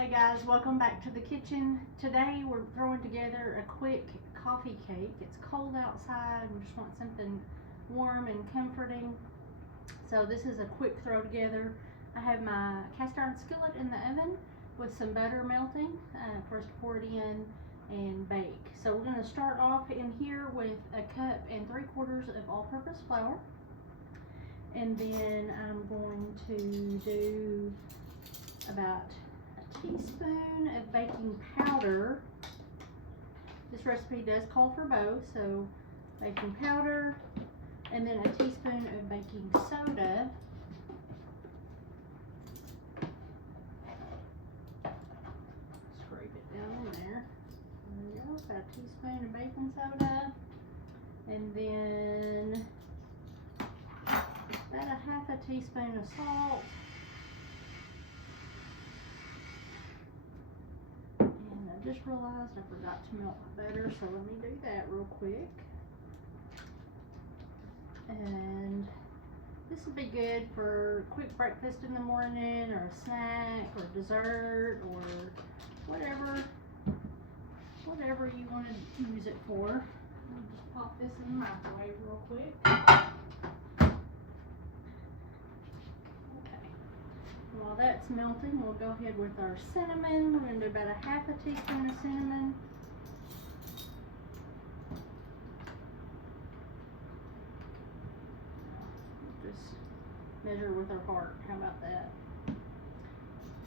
Hey guys, welcome back to the kitchen. Today we're throwing together a quick coffee cake. It's cold outside and just want something warm and comforting. So this is a quick throw together. I have my cast iron skillet in the oven with some butter melting for us to pour it in and bake. So we're going to start off in here with a cup and 3/4 of all-purpose flour. And then I'm going to do about a teaspoon of baking powder. This recipe does call for both, so baking powder, and then a teaspoon of baking soda. Scrape it down in there. There we go, about a teaspoon of baking soda, and then about a half a teaspoon of salt. I just realized I forgot to melt my butter, so let me do that real quick. And this would be good for a quick breakfast in the morning, or a snack, or dessert, or whatever you want to use it for. I'll just pop this in the microwave real quick. While that's melting, we'll go ahead with our cinnamon. We're going to do about a half a teaspoon of cinnamon. We'll just measure with our heart. How about that?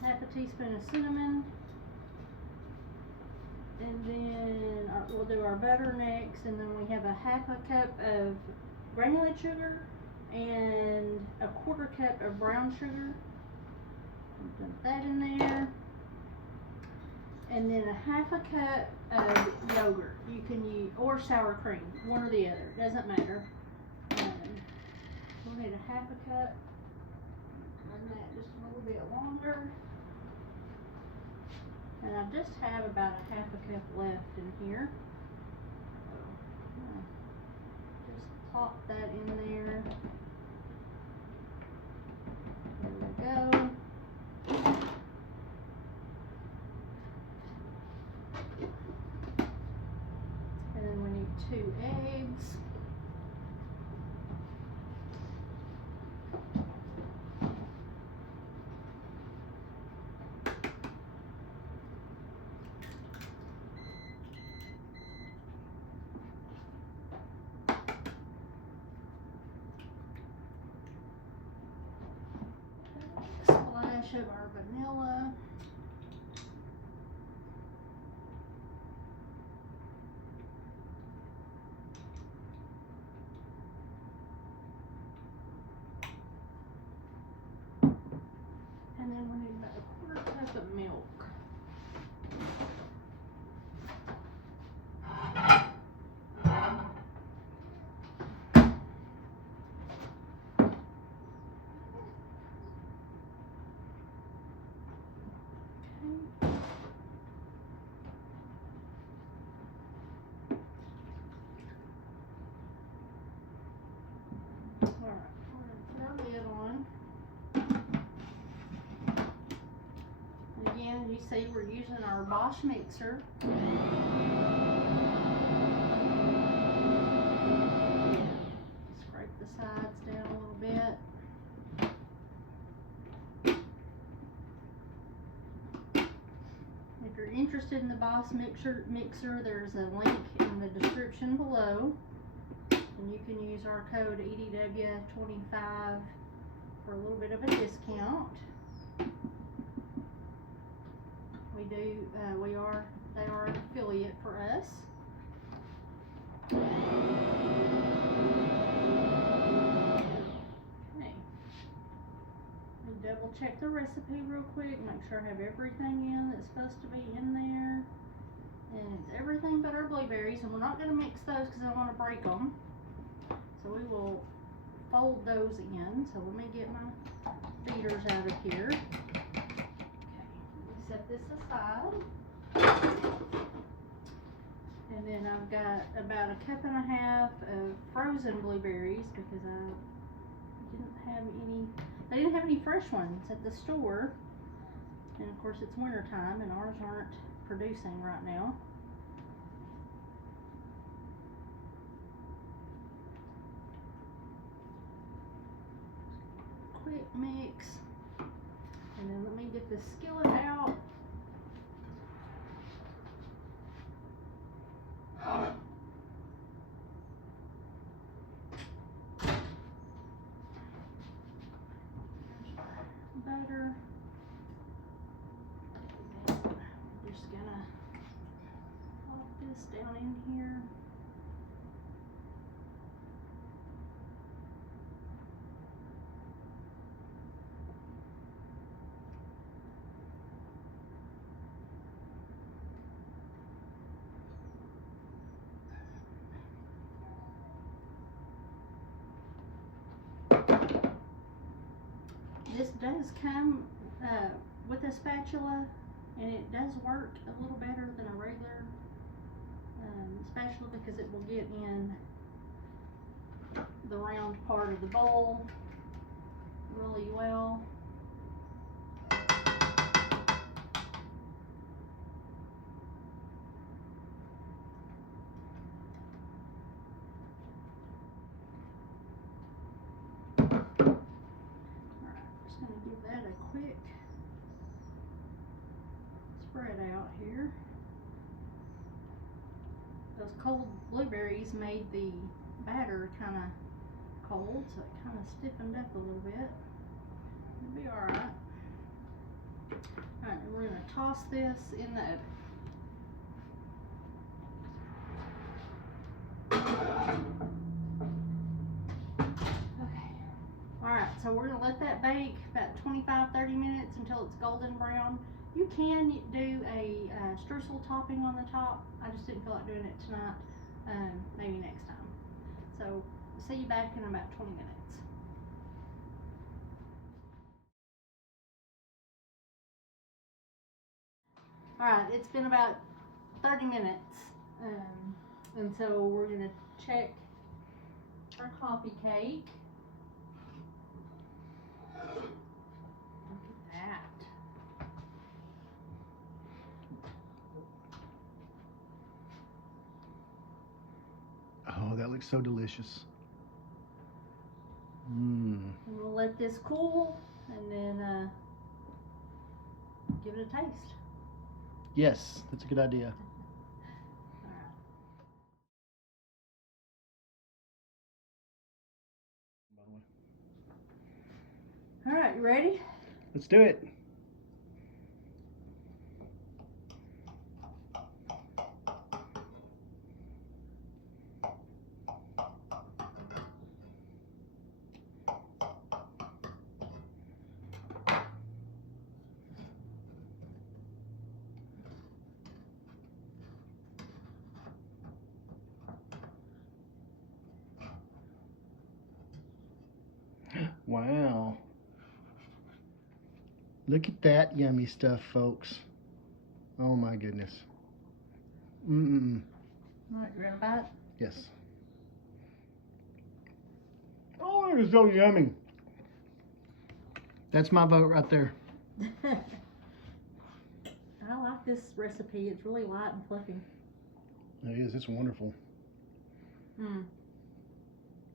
Half a teaspoon of cinnamon. And then we'll do our butter next. And then we have a half a cup of granulated sugar and a 1/4 cup of brown sugar. Dump that in there, and then a half a cup of yogurt. You can use, or sour cream, one or the other, doesn't matter. We'll need a half a cup. Run that just a little bit longer, and I just have about a half a cup left in here. So, just plop that in there. There we go. And then we need 2 eggs. A splash of our vanilla. And then we need about a 1/4 cup of milk. Alright, we're going to put our lid on. Again, you see we're using our Bosch Mixer. Scrape the sides down a little bit. If you're interested in the Bosch Mixer, there's a link in the description below. And you can use our code EDW25 for a little bit of a discount. They are an affiliate for us. Okay. Double check the recipe real quick, make sure I have everything in that's supposed to be in there. And it's everything but our blueberries, and we're not going to mix those because I don't want to break them. So we will fold those in. So let me get my beaters out of here. Set this aside, and then I've got about a 1.5 cups of frozen blueberries because I didn't have any. They didn't have any fresh ones at the store, And of course it's winter time and ours aren't producing right now. Quick mix. And then let me get the skillet out. Butter. And I'm just gonna pop this down in here. This does come with a spatula, and it does work a little better than a regular spatula because it will get in the round part of the bowl really well. Give that a quick spread out here. Those cold blueberries made the batter kind of cold, so it kind of stiffened up a little bit. It'll be alright. Alright, we're going to toss this in the oven. Alright, so we're going to let that bake about 25-30 minutes until it's golden brown. You can do a streusel topping on the top. I just didn't feel like doing it tonight. Maybe next time. So, see you back in about 20 minutes. Alright, it's been about 30 minutes. And so we're going to check our coffee cake. Look at that. Oh, that looks so delicious. And we'll let this cool and then give it a taste. Yes, that's a good idea. All right, you ready? Let's do it. Wow. Look at that yummy stuff, folks. Oh my goodness. All right, you ready to bite? Yes. Oh, it is so yummy. That's my vote right there. I like this recipe. It's really light and fluffy. It is. It's wonderful.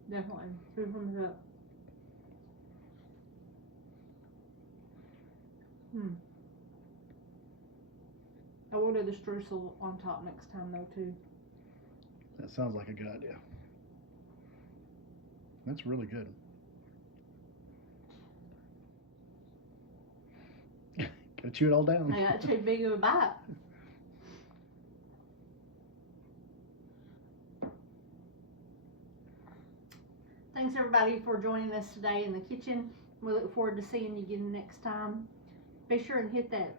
Definitely. 2 thumbs up. I will do the streusel on top next time though too. That sounds like a good idea. That's really good. Gotta chew it all down. I got too big of a bite. Thanks everybody for joining us today in the kitchen. We look forward to seeing you again next time. Be sure and hit that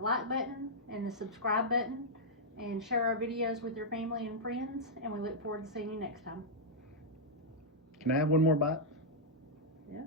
like button and the subscribe button and share our videos with your family and friends, and we look forward to seeing you next time. Can I have one more bite? Yeah.